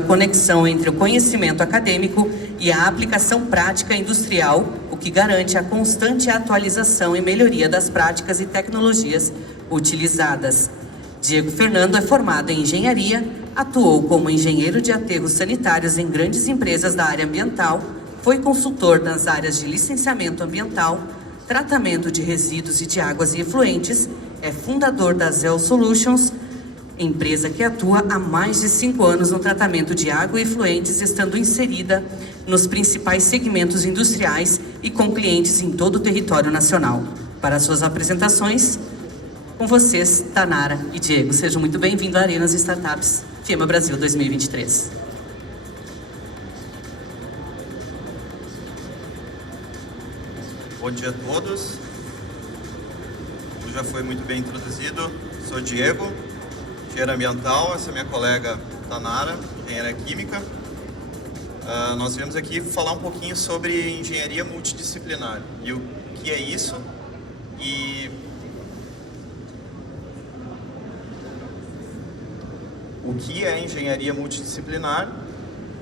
conexão entre o conhecimento acadêmico e a aplicação prática industrial, o que garante a constante atualização e melhoria das práticas e tecnologias utilizadas. Diego Fernando é formado em engenharia, atuou como engenheiro de aterros sanitários em grandes empresas da área ambiental, foi consultor nas áreas de licenciamento ambiental, tratamento de resíduos e de águas e efluentes, é fundador da Zeo Solutions, empresa que atua há mais de 5 anos no tratamento de água e efluentes, estando inserida nos principais segmentos industriais e com clientes em todo o território nacional. Para suas apresentações, com vocês, Tanara e Diego. Sejam muito bem-vindos à Arenas Startups FIEMA Brasil 2023. Bom dia a todos. Já foi muito bem introduzido. Sou Diego, engenheiro ambiental. Essa é minha colega Tanara, engenheira química. Nós viemos aqui falar um pouquinho sobre engenharia multidisciplinar e o que é isso e o que é engenharia multidisciplinar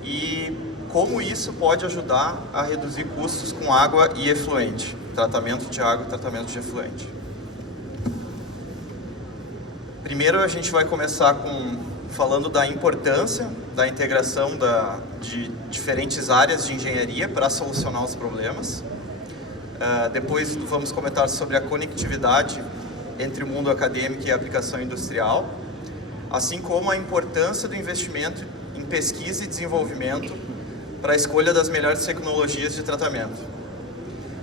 e como isso pode ajudar a reduzir custos com água e efluente, tratamento de água e tratamento de efluente. Primeiro a gente vai começar falando da importância da integração de diferentes áreas de engenharia para solucionar os problemas. Depois vamos comentar sobre a conectividade entre o mundo acadêmico e a aplicação industrial, assim como a importância do investimento em pesquisa e desenvolvimento para a escolha das melhores tecnologias de tratamento.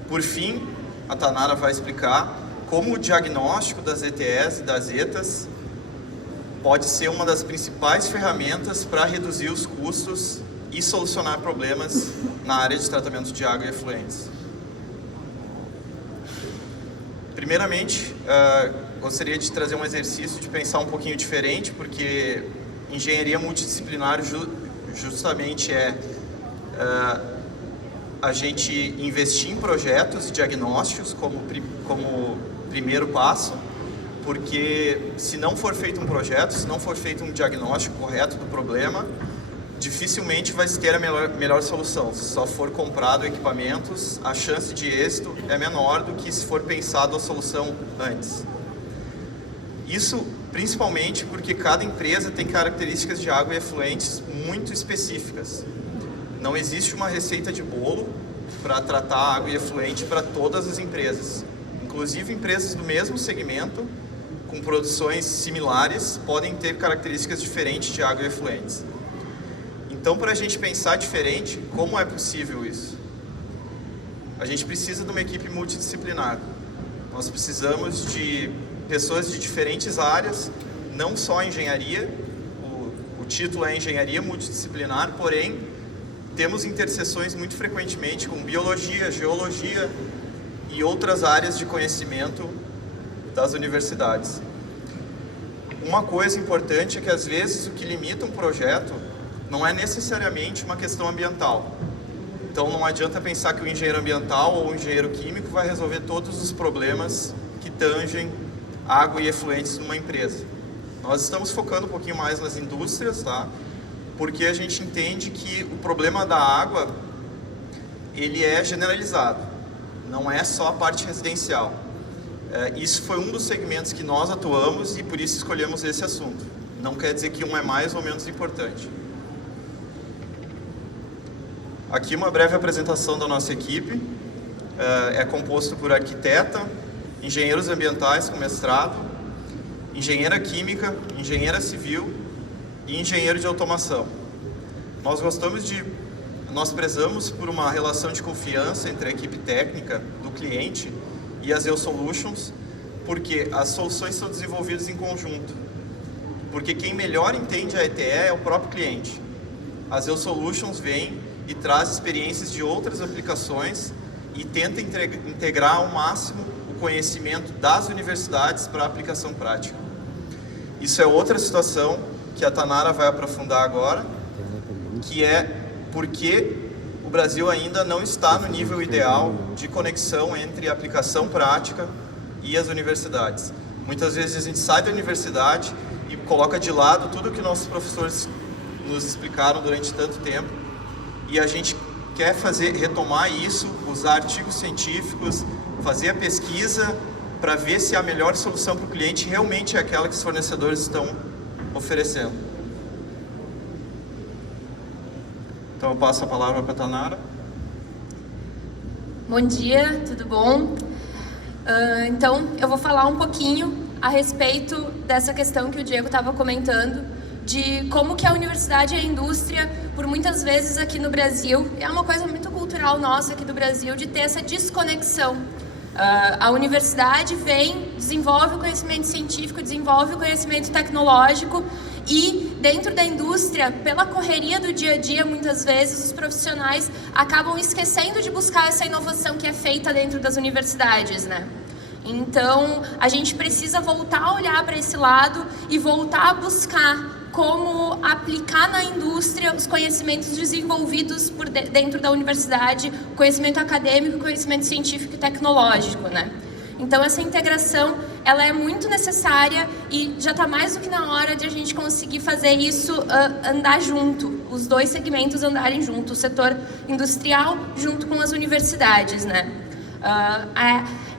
Por fim, a Tanara vai explicar como o diagnóstico das ETEs e das ETAs pode ser uma das principais ferramentas para reduzir os custos e solucionar problemas na área de tratamento de água e efluentes. Primeiramente, gostaria de trazer um exercício de pensar um pouquinho diferente, porque engenharia multidisciplinar justamente é a gente investir em projetos e diagnósticos como primeiro passo, porque se não for feito um projeto, se não for feito um diagnóstico correto do problema, dificilmente vai se ter a melhor solução. Se só for comprado equipamentos, a chance de êxito é menor do que se for pensado a solução antes. Isso principalmente porque cada empresa tem características de água e efluentes muito específicas. Não existe uma receita de bolo para tratar água e efluente para todas as empresas. Inclusive, empresas do mesmo segmento, com produções similares, podem ter características diferentes de água e efluentes. Então, para a gente pensar diferente, como é possível isso? A gente precisa de uma equipe multidisciplinar. Nós precisamos de pessoas de diferentes áreas, não só engenharia. O título é engenharia multidisciplinar, porém, temos interseções muito frequentemente com biologia, geologia e outras áreas de conhecimento das universidades. Uma coisa importante é que, às vezes, o que limita um projeto não é necessariamente uma questão ambiental. Então, não adianta pensar que o engenheiro ambiental ou o engenheiro químico vai resolver todos os problemas que tangem água e efluentes numa empresa. Nós estamos focando um pouquinho mais nas indústrias, tá? Porque a gente entende que o problema da água, ele é generalizado, não é só a parte residencial. Isso foi um dos segmentos que nós atuamos e por isso escolhemos esse assunto. Não quer dizer que um é mais ou menos importante. Aqui uma breve apresentação da nossa equipe. É composto por arquiteta, engenheiros ambientais com mestrado, engenheira química, engenheira civil e engenheiro de automação. Nós prezamos por uma relação de confiança entre a equipe técnica do cliente e a Zeo Solutions, porque as soluções são desenvolvidas em conjunto. Porque quem melhor entende a ETE é o próprio cliente. A Zeo Solutions vem e traz experiências de outras aplicações e tenta integrar ao máximo o conhecimento das universidades para a aplicação prática. Isso é outra situação que a Tanara vai aprofundar agora, que é porque o Brasil ainda não está no nível ideal de conexão entre a aplicação prática e as universidades. Muitas vezes a gente sai da universidade e coloca de lado tudo que nossos professores nos explicaram durante tanto tempo, e a gente quer retomar isso, usar artigos científicos, fazer a pesquisa para ver se a melhor solução para o cliente realmente é aquela que os fornecedores estão oferecendo. Então eu passo a palavra para a Tanara. Bom dia, tudo bom? Então eu vou falar um pouquinho a respeito dessa questão que o Diego estava comentando, de como que a universidade e a indústria, por muitas vezes aqui no Brasil, é uma coisa muito cultural nossa aqui do Brasil, de ter essa desconexão. A universidade vem, desenvolve o conhecimento científico, desenvolve o conhecimento tecnológico, e dentro da indústria, pela correria do dia a dia, muitas vezes os profissionais acabam esquecendo de buscar essa inovação que é feita dentro das universidades, né? Então, a gente precisa voltar a olhar para esse lado e voltar a buscar como aplicar na indústria os conhecimentos desenvolvidos por dentro da universidade, conhecimento acadêmico, conhecimento científico e tecnológico, né? Então, essa integração, ela é muito necessária e já está mais do que na hora de a gente conseguir fazer isso andar junto, os dois segmentos andarem junto, o setor industrial junto com as universidades, né?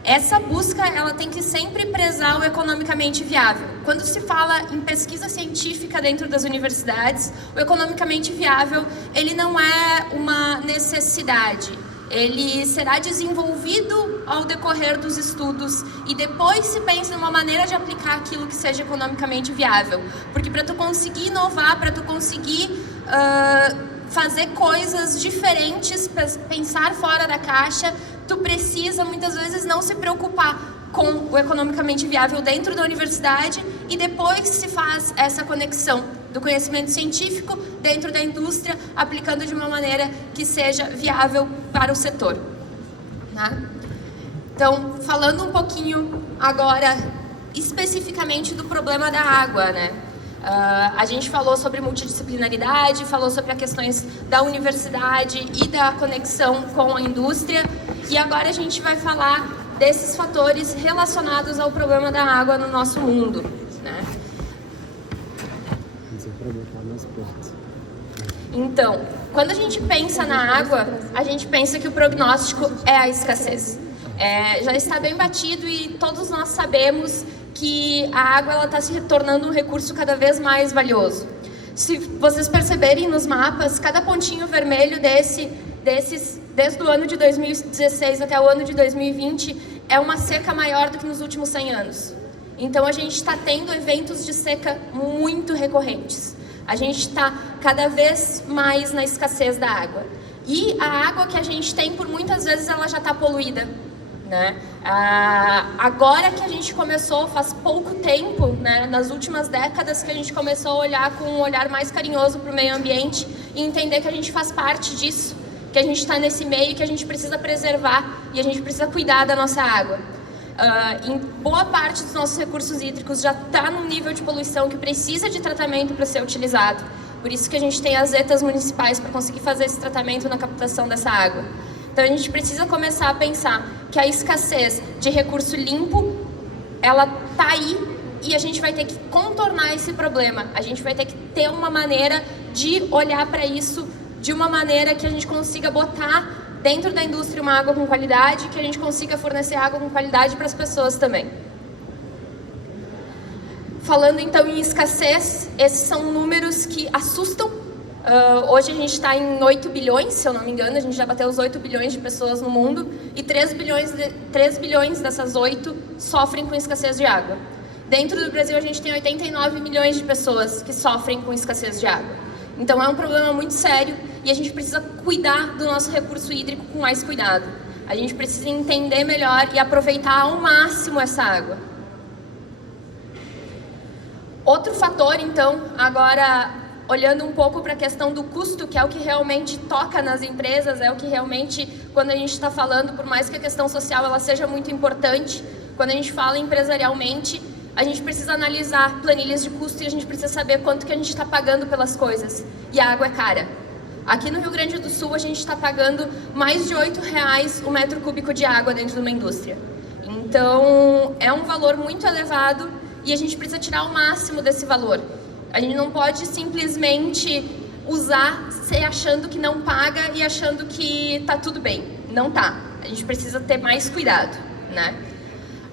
Essa busca, ela tem que sempre prezar o economicamente viável. Quando se fala em pesquisa científica dentro das universidades, o economicamente viável, ele não é uma necessidade. Ele será desenvolvido ao decorrer dos estudos e depois se pensa numa maneira de aplicar aquilo que seja economicamente viável. Porque para tu conseguir inovar, para tu conseguir fazer coisas diferentes, pensar fora da caixa, tu precisa muitas vezes não se preocupar com o economicamente viável dentro da universidade e depois se faz essa conexão do conhecimento científico dentro da indústria, aplicando de uma maneira que seja viável para o setor. Tá? Então, falando um pouquinho agora especificamente do problema da água, né? A gente falou sobre multidisciplinaridade, falou sobre as questões da universidade e da conexão com a indústria, e agora a gente vai falar desses fatores relacionados ao problema da água no nosso mundo, né? Então, quando a gente pensa na água, a gente pensa que o prognóstico é a escassez. Já está bem batido e todos nós sabemos que a água está se tornando um recurso cada vez mais valioso. Se vocês perceberem nos mapas, cada pontinho vermelho desses, desde o ano de 2016 até o ano de 2020, é uma seca maior do que nos últimos 100 anos. Então, a gente está tendo eventos de seca muito recorrentes. A gente está cada vez mais na escassez da água. E a água que a gente tem, por muitas vezes, ela já está poluída, né? Agora que a gente começou, faz pouco tempo, né, nas últimas décadas, que a gente começou a olhar com um olhar mais carinhoso para o meio ambiente e entender que a gente faz parte disso, que a gente está nesse meio, que a gente precisa preservar e a gente precisa cuidar da nossa água. Em boa parte dos nossos recursos hídricos já está num nível de poluição que precisa de tratamento para ser utilizado. Por isso que a gente tem as ETAs municipais para conseguir fazer esse tratamento na captação dessa água. Então a gente precisa começar a pensar que a escassez de recurso limpo, ela está aí e a gente vai ter que contornar esse problema. A gente vai ter que ter uma maneira de olhar para isso de uma maneira que a gente consiga botar dentro da indústria uma água com qualidade, que a gente consiga fornecer água com qualidade para as pessoas também. Falando então em escassez, esses são números que assustam. Hoje a gente está em 8 bilhões, se eu não me engano, a gente já bateu os 8 bilhões de pessoas no mundo e 3 bilhões dessas 8 sofrem com escassez de água. Dentro do Brasil a gente tem 89 milhões de pessoas que sofrem com escassez de água. Então é um problema muito sério e a gente precisa cuidar do nosso recurso hídrico com mais cuidado. A gente precisa entender melhor e aproveitar ao máximo essa água. Outro fator, então, agora olhando um pouco para a questão do custo, que é o que realmente toca nas empresas, é o que realmente, quando a gente está falando, por mais que a questão social ela seja muito importante, quando a gente fala empresarialmente, a gente precisa analisar planilhas de custo e a gente precisa saber quanto que a gente está pagando pelas coisas. E a água é cara. Aqui no Rio Grande do Sul, a gente está pagando mais de R$8 o metro cúbico de água dentro de uma indústria. Então, é um valor muito elevado e a gente precisa tirar o máximo desse valor. A gente não pode simplesmente usar se achando que não paga e achando que tá tudo bem. Não tá. A gente precisa ter mais cuidado, né?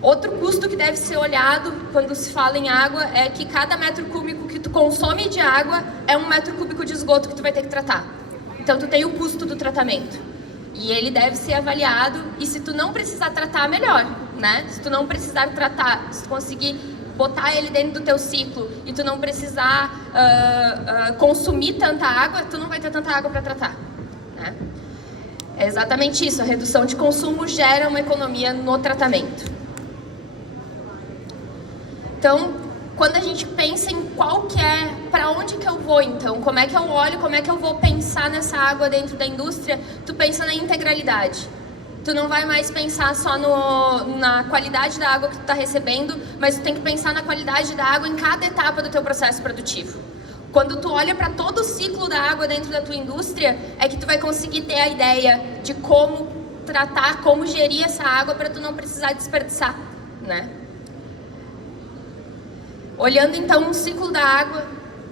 Outro custo que deve ser olhado quando se fala em água é que cada metro cúbico que tu consome de água é um metro cúbico de esgoto que tu vai ter que tratar. Então tu tem o custo do tratamento. E ele deve ser avaliado, e se tu não precisar tratar, melhor, né? Se tu não precisar tratar, se tu conseguir botar ele dentro do teu ciclo e tu não precisar consumir tanta água, tu não vai ter tanta água para tratar, né? É exatamente isso, a redução de consumo gera uma economia no tratamento. Então, quando a gente pensa em qual que é, para onde que eu vou então, como é que eu olho, como é que eu vou pensar nessa água dentro da indústria, tu pensa na integralidade. Tu não vai mais pensar só na qualidade da água que tu está recebendo, mas tu tem que pensar na qualidade da água em cada etapa do teu processo produtivo. Quando tu olha para todo o ciclo da água dentro da tua indústria, é que tu vai conseguir ter a ideia de como tratar, como gerir essa água para tu não precisar desperdiçar, né? Olhando então o ciclo da água,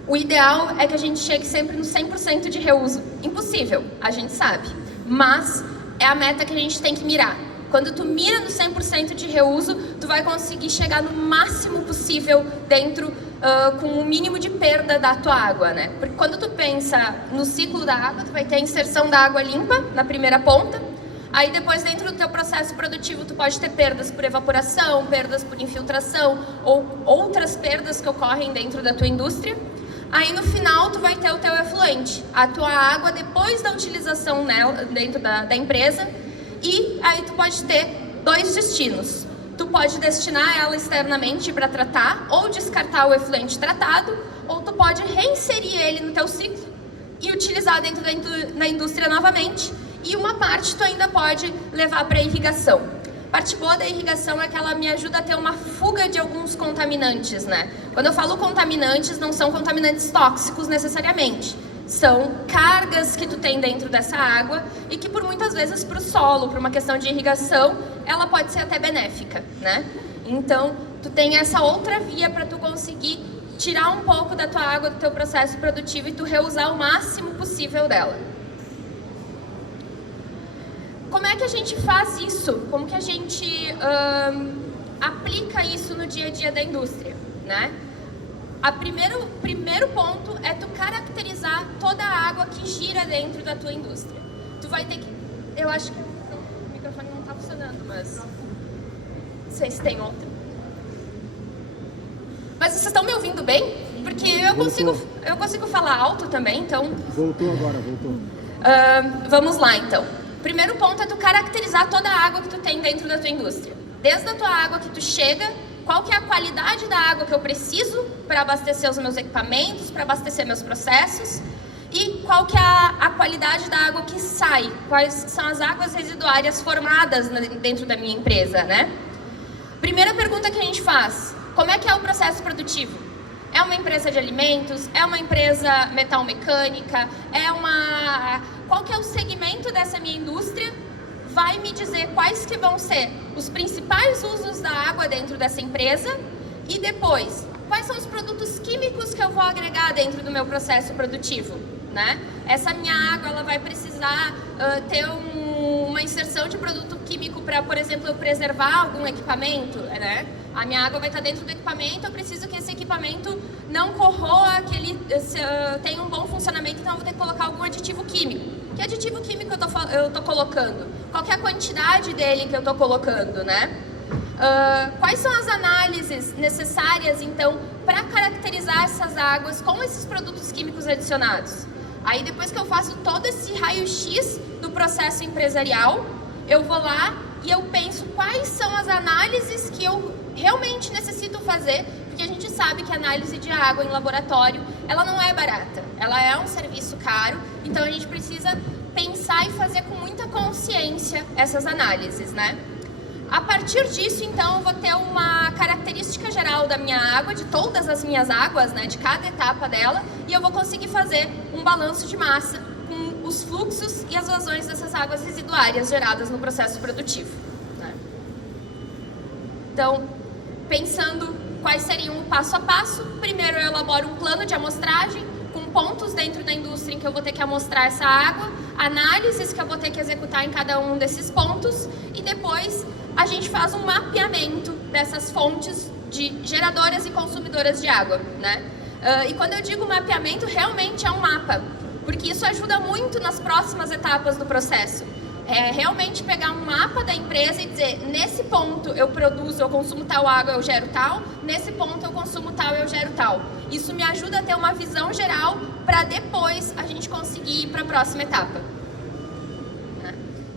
o ideal é que a gente chegue sempre no 100% de reuso. Impossível, a gente sabe, mas é a meta que a gente tem que mirar. Quando tu mira no 100% de reuso, tu vai conseguir chegar no máximo possível dentro, com o mínimo de perda da tua água, né? Porque quando tu pensa no ciclo da água, tu vai ter a inserção da água limpa na primeira ponta. Aí depois, dentro do teu processo produtivo, tu pode ter perdas por evaporação, perdas por infiltração ou outras perdas que ocorrem dentro da tua indústria. Aí no final tu vai ter o teu efluente, a tua água depois da utilização nela, dentro da empresa. E aí tu pode ter dois destinos. Tu pode destinar ela externamente para tratar ou descartar o efluente tratado, ou tu pode reinserir ele no teu ciclo e utilizar dentro da indústria novamente. E uma parte tu ainda pode levar para irrigação. A parte boa da irrigação é que ela me ajuda a ter uma fuga de alguns contaminantes, né? Quando eu falo contaminantes, não são contaminantes tóxicos necessariamente. São cargas que tu tem dentro dessa água e que por muitas vezes para o solo, para uma questão de irrigação, ela pode ser até benéfica, né? Então, tu tem essa outra via para tu conseguir tirar um pouco da tua água do teu processo produtivo e tu reusar o máximo possível dela. Como é que a gente faz isso? Como que a gente aplica isso no dia a dia da indústria, né? O primeiro ponto é tu caracterizar toda a água que gira dentro da tua indústria. Tu vai ter que... Eu acho que o microfone não está funcionando, mas... Não sei se tem outro. Mas vocês estão me ouvindo bem? Porque eu consigo falar alto também, então... Voltou agora, voltou. Vamos lá, então. Primeiro ponto é tu caracterizar toda a água que tu tem dentro da tua indústria. Desde a tua água que tu chega, qual que é a qualidade da água que eu preciso para abastecer os meus equipamentos, para abastecer meus processos, e qual que é a qualidade da água que sai, quais são as águas residuárias formadas dentro da minha empresa, né? Primeira pergunta que a gente faz, como é que é o processo produtivo? É uma empresa de alimentos? É uma empresa metalmecânica? Qual que é o segmento dessa minha indústria? Vai me dizer quais que vão ser os principais usos da água dentro dessa empresa e depois, quais são os produtos químicos que eu vou agregar dentro do meu processo produtivo, né? Essa minha água, ela vai precisar ter uma inserção de produto químico para, por exemplo, eu preservar algum equipamento, né? A minha água vai estar dentro do equipamento, eu preciso que esse equipamento não corroa, que ele tenha um bom funcionamento, então eu vou ter que colocar algum aditivo químico. Que aditivo químico eu tô colocando? Qual que é a quantidade dele que eu tô colocando, né? Quais são as análises necessárias, então, para caracterizar essas águas com esses produtos químicos adicionados? Aí, depois que eu faço todo esse raio-x do processo empresarial, eu vou lá e eu penso quais são as análises que eu realmente necessito fazer, porque a gente sabe que a análise de água em laboratório, ela não é barata, ela é um serviço caro, então a gente precisa pensar e fazer com muita consciência essas análises, né? A partir disso, então, eu vou ter uma característica geral da minha água, de todas as minhas águas, né, de cada etapa dela, e eu vou conseguir fazer um balanço de massa com os fluxos e as vazões dessas águas residuárias geradas no processo produtivo, né? Então, pensando quais seriam o passo a passo. Primeiro eu elaboro um plano de amostragem, com pontos dentro da indústria em que eu vou ter que amostrar essa água, análises que eu vou ter que executar em cada um desses pontos, e depois a gente faz um mapeamento dessas fontes de geradoras e consumidoras de água, né? E quando eu digo mapeamento, realmente é um mapa, porque isso ajuda muito nas próximas etapas do processo. É realmente pegar um mapa da empresa e dizer, nesse ponto eu produzo, eu consumo tal água, eu gero tal, nesse ponto eu consumo tal, eu gero tal. Isso me ajuda a ter uma visão geral para depois a gente conseguir ir para a próxima etapa, né?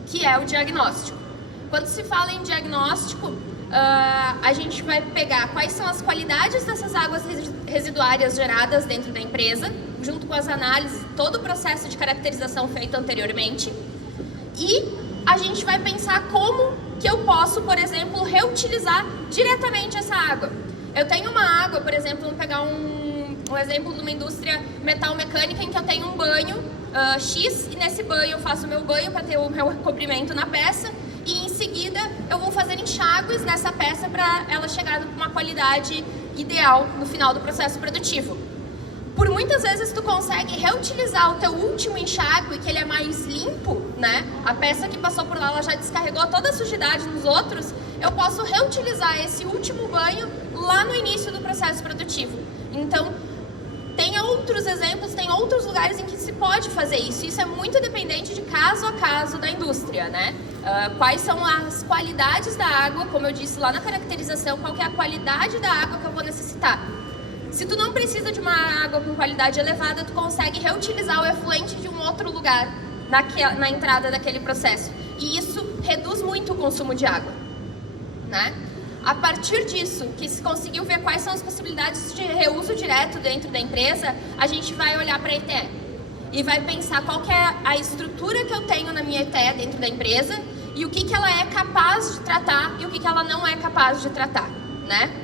Que é o diagnóstico. Quando se fala em diagnóstico, a gente vai pegar quais são as qualidades dessas águas residuárias geradas dentro da empresa, junto com as análises, todo o processo de caracterização feito anteriormente. E a gente vai pensar como que eu posso, por exemplo, reutilizar diretamente essa água. Eu tenho uma água, por exemplo, vamos pegar um exemplo de uma indústria metal-mecânica em que eu tenho um banho X, e nesse banho eu faço o meu banho para ter o meu recobrimento na peça, e em seguida eu vou fazer enxágues nessa peça para ela chegar numa qualidade ideal no final do processo produtivo. Por muitas vezes tu consegue reutilizar o teu último enxágue, que ele é mais limpo, né? A peça que passou por lá, ela já descarregou toda a sujidade nos outros, eu posso reutilizar esse último banho lá no início do processo produtivo. Então, tem outros exemplos, tem outros lugares em que se pode fazer isso. Isso é muito dependente de caso a caso da indústria, né? Quais são as qualidades da água, como eu disse lá na caracterização, qual que é a qualidade da água que eu vou necessitar. Se tu não precisa de uma água com qualidade elevada, tu consegue reutilizar o efluente de um outro lugar na entrada daquele processo. E isso reduz muito o consumo de água, né? A partir disso, que se conseguiu ver quais são as possibilidades de reuso direto dentro da empresa, a gente vai olhar para a ETE e vai pensar qual que é a estrutura que eu tenho na minha ETE dentro da empresa e o que ela é capaz de tratar e o que ela não é capaz de tratar, né?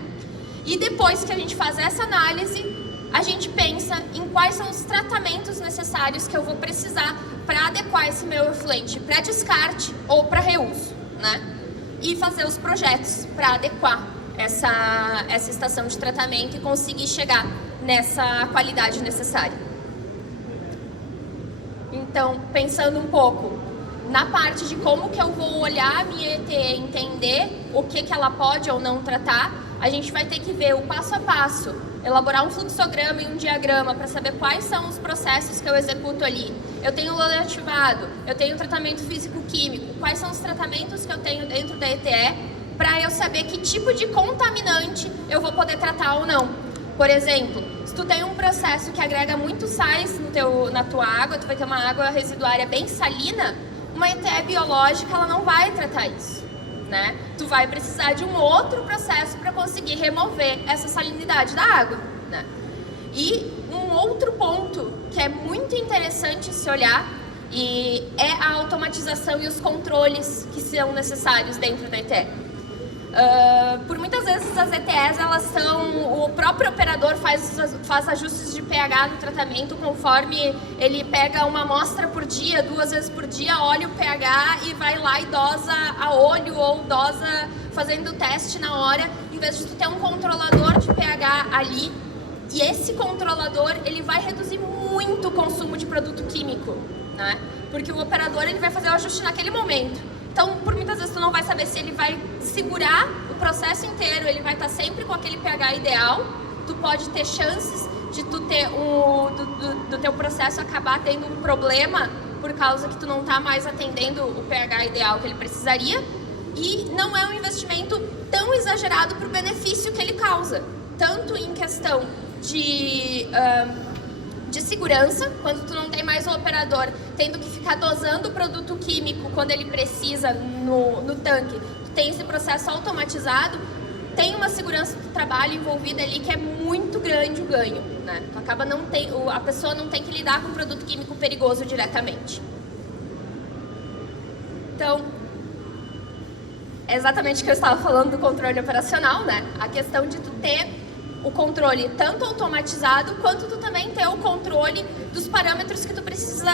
E depois que a gente faz essa análise, a gente pensa em quais são os tratamentos necessários que eu vou precisar para adequar esse meu efluente para descarte ou para reuso, né? E fazer os projetos para adequar essa estação de tratamento e conseguir chegar nessa qualidade necessária. Então, pensando um pouco na parte de como que eu vou olhar a minha ETE e entender o que ela pode ou não tratar, a gente vai ter que ver o passo a passo, elaborar um fluxograma e um diagrama para saber quais são os processos que eu executo ali. Eu tenho load ativado, eu tenho tratamento físico-químico, quais são os tratamentos que eu tenho dentro da ETE para eu saber que tipo de contaminante eu vou poder tratar ou não. Por exemplo, se tu tem um processo que agrega muito sais na tua água, tu vai ter uma água residuária bem salina, uma ETE biológica ela não vai tratar isso, né? Tu vai precisar de um outro processo para conseguir remover essa salinidade da água, né? E um outro ponto que é muito interessante se olhar é a automatização e os controles que são necessários dentro da ETE. Por muitas vezes as ETEs, o próprio operador faz ajustes de pH no tratamento conforme ele pega uma amostra por dia, 2 vezes por dia, olha o pH e vai lá e dosa a olho ou dosa fazendo o teste na hora, em vez de tu ter um controlador de pH ali. E esse controlador, ele vai reduzir muito o consumo de produto químico, né? Porque o operador, ele vai fazer o ajuste naquele momento. Então, por muitas vezes, tu não vai saber se ele vai segurar o processo inteiro, ele vai estar sempre com aquele pH ideal. Tu pode ter chances de tu ter do teu processo acabar tendo um problema por causa que tu não está mais atendendo o pH ideal que ele precisaria. E não é um investimento tão exagerado para o benefício que ele causa. Tanto em questão de segurança, quando tu não tem mais o operador tendo que ficar dosando o produto químico quando ele precisa no tanque, tu tem esse processo automatizado, tem uma segurança do trabalho envolvida ali que é muito grande o ganho, né? Tu acaba a pessoa não tem que lidar com um produto químico perigoso diretamente. Então, é exatamente o que eu estava falando do controle operacional, né? A questão de tu ter o controle tanto automatizado, quanto tu também ter o controle dos parâmetros que tu precisa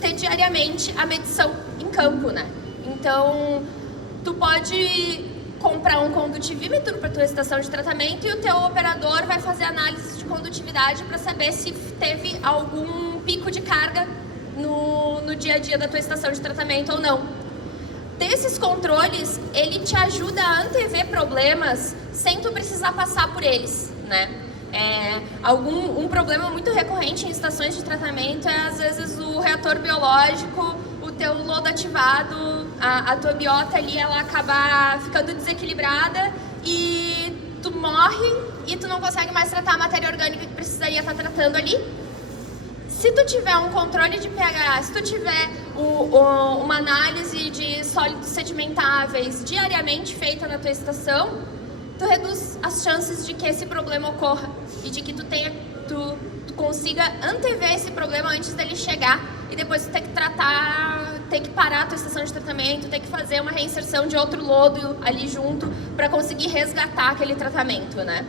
ter diariamente a medição em campo, né? Então, tu pode comprar um condutivímetro para a tua estação de tratamento e o teu operador vai fazer análise de condutividade para saber se teve algum pico de carga no dia a dia da tua estação de tratamento ou não. Ter esses controles, ele te ajuda a antever problemas sem tu precisar passar por eles, né? Um problema muito recorrente em estações de tratamento é, às vezes, o reator biológico, o teu lodo ativado, a tua biota ali, ela acaba ficando desequilibrada e tu morre e tu não consegue mais tratar a matéria orgânica que precisaria estar tratando ali. Se tu tiver um controle de pH, se tu tiver uma análise de sólidos sedimentáveis diariamente feita na tua estação, tu reduz as chances de que esse problema ocorra e de que tu consiga antever esse problema antes dele chegar e depois tu ter que tratar, ter que parar a tua estação de tratamento, ter que fazer uma reinserção de outro lodo ali junto para conseguir resgatar aquele tratamento, né?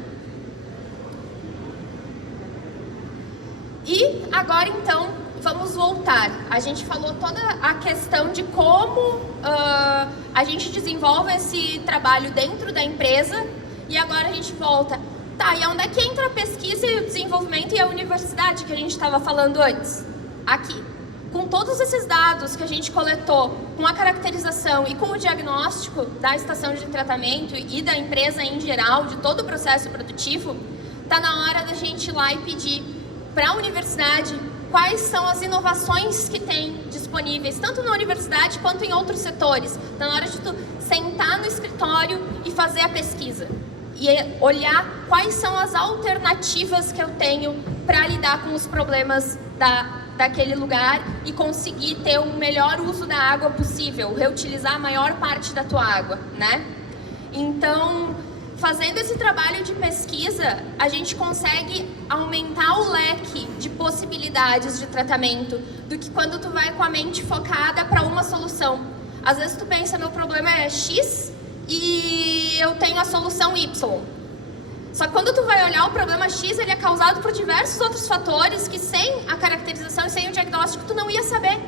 E agora, então, vamos voltar. A gente falou toda a questão de como a gente desenvolve esse trabalho dentro da empresa e agora a gente volta. Tá, e onde é que entra a pesquisa e o desenvolvimento e a universidade que a gente estava falando antes? Aqui. Com todos esses dados que a gente coletou, com a caracterização e com o diagnóstico da estação de tratamento e da empresa em geral, de todo o processo produtivo, tá na hora da gente ir lá e pedir para a universidade quais são as inovações que tem disponíveis, tanto na universidade quanto em outros setores. Está na hora de tu sentar no escritório e fazer a pesquisa. E olhar quais são as alternativas que eu tenho para lidar com os problemas daquele lugar e conseguir ter o melhor uso da água possível, reutilizar a maior parte da tua água, né? Então, fazendo esse trabalho de pesquisa, a gente consegue aumentar o leque de possibilidades de tratamento do que quando tu vai com a mente focada para uma solução. Às vezes tu pensa, meu problema é X e eu tenho a solução Y. Só que quando tu vai olhar o problema X, ele é causado por diversos outros fatores que sem a caracterização e sem o diagnóstico tu não ia saber.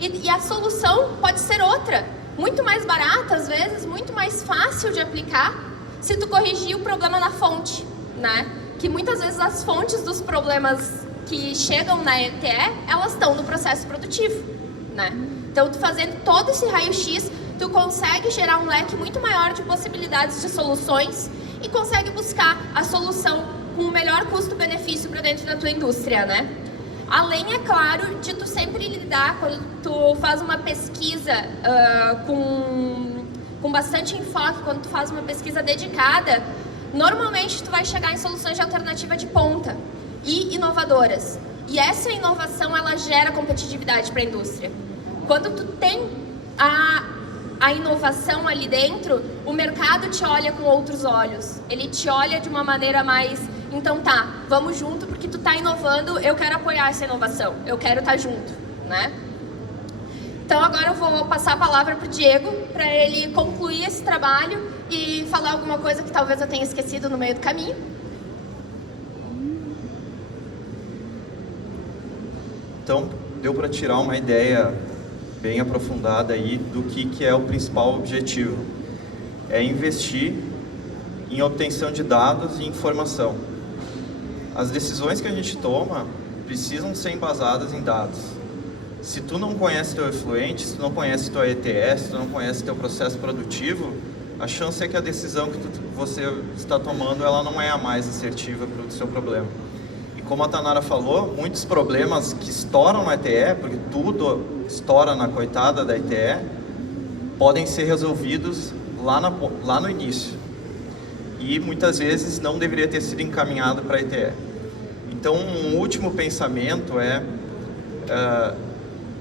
E a solução pode ser outra, muito mais barata às vezes, muito mais fácil de aplicar, se tu corrigir o problema na fonte, né? Que muitas vezes as fontes dos problemas que chegam na ETE, elas estão no processo produtivo, né? Então, tu fazendo todo esse raio-x, tu consegue gerar um leque muito maior de possibilidades de soluções e consegue buscar a solução com o melhor custo-benefício para dentro da tua indústria, né? Além, é claro, de tu sempre lidar, quando tu faz uma pesquisa com bastante enfoque, quando tu faz uma pesquisa dedicada, normalmente tu vai chegar em soluções de alternativa de ponta e inovadoras. E essa inovação, ela gera competitividade para a indústria. Quando tu tem a inovação ali dentro, o mercado te olha com outros olhos. Ele te olha de uma maneira mais, então tá, vamos junto porque tu tá inovando, eu quero apoiar essa inovação, eu quero estar junto, né? Então agora eu vou passar a palavra para o Diego, para ele concluir esse trabalho e falar alguma coisa que talvez eu tenha esquecido no meio do caminho. Então, deu para tirar uma ideia bem aprofundada aí do que é o principal objetivo. É investir em obtenção de dados e informação. As decisões que a gente toma precisam ser embasadas em dados. Se tu não conhece teu efluente, se tu não conhece tua ETS, se tu não conhece teu processo produtivo, a chance é que a decisão que você está tomando, ela não é a mais assertiva para o seu problema. E como a Tanara falou, muitos problemas que estouram na ETE, porque tudo estoura na coitada da ETE, podem ser resolvidos lá no início. E muitas vezes não deveria ter sido encaminhado para a ETE. Então, um último pensamento é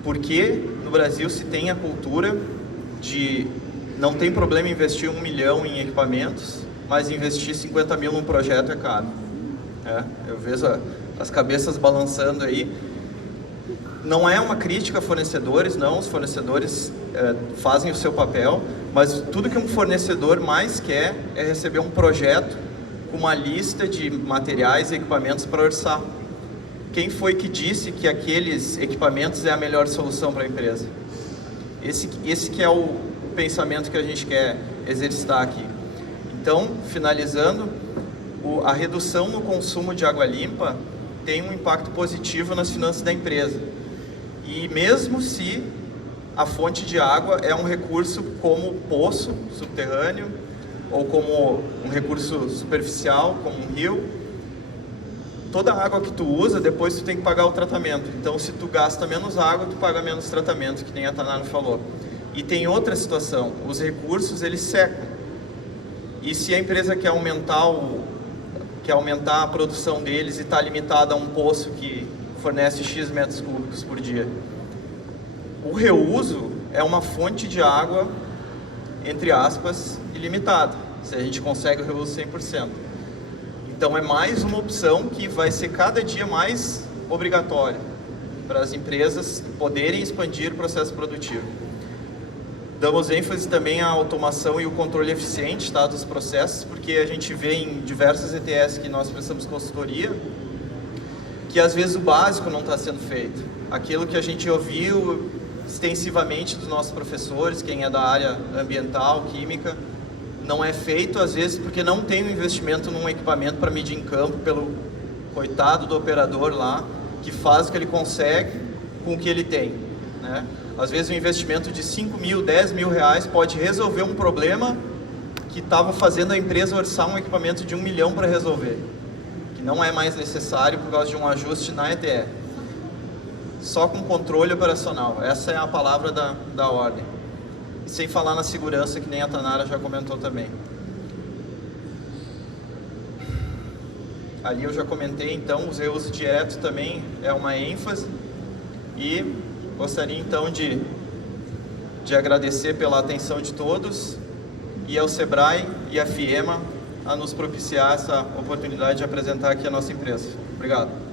por que no Brasil se tem a cultura de não tem problema investir 1 milhão em equipamentos, mas investir 50 mil num projeto é caro. Eu vejo as cabeças balançando aí. Não é uma crítica a fornecedores, não, os fornecedores fazem o seu papel, mas tudo que um fornecedor mais quer é receber um projeto com uma lista de materiais e equipamentos para orçar. Quem foi que disse que aqueles equipamentos é a melhor solução para a empresa? Esse que é o pensamento que a gente quer exercitar aqui. Então, finalizando, a redução no consumo de água limpa tem um impacto positivo nas finanças da empresa. E mesmo se a fonte de água é um recurso como poço subterrâneo ou como um recurso superficial, como um rio, toda a água que tu usa, depois tu tem que pagar o tratamento. Então, se tu gasta menos água, tu paga menos tratamento, que nem a Tanara falou. E tem outra situação, os recursos, eles secam. E se a empresa quer aumentar a produção deles e está limitada a um poço que fornece X metros cúbicos por dia, o reuso é uma fonte de água, entre aspas, ilimitada, se a gente consegue o reuso 100%. Então é mais uma opção que vai ser cada dia mais obrigatória para as empresas poderem expandir o processo produtivo. Damos ênfase também à automação e o controle eficiente, tá, dos processos, porque a gente vê em diversas ETS que nós prestamos consultoria, que às vezes o básico não está sendo feito. Aquilo que a gente ouviu extensivamente dos nossos professores, quem é da área ambiental, química, não é feito às vezes porque não tem um investimento num equipamento para medir em campo pelo coitado do operador lá, que faz o que ele consegue com o que ele tem, né? Às vezes um investimento de 5 mil, 10 mil reais pode resolver um problema que estava fazendo a empresa orçar um equipamento de 1 milhão para resolver, que não é mais necessário por causa de um ajuste na ETE. Só com controle operacional, essa é a palavra da ordem. E sem falar na segurança, que nem a Tanara já comentou também. Ali eu já comentei, então, os reusos diretos também é uma ênfase. E gostaria então de agradecer pela atenção de todos e ao Sebrae e à FIEMA a nos propiciar essa oportunidade de apresentar aqui a nossa empresa. Obrigado.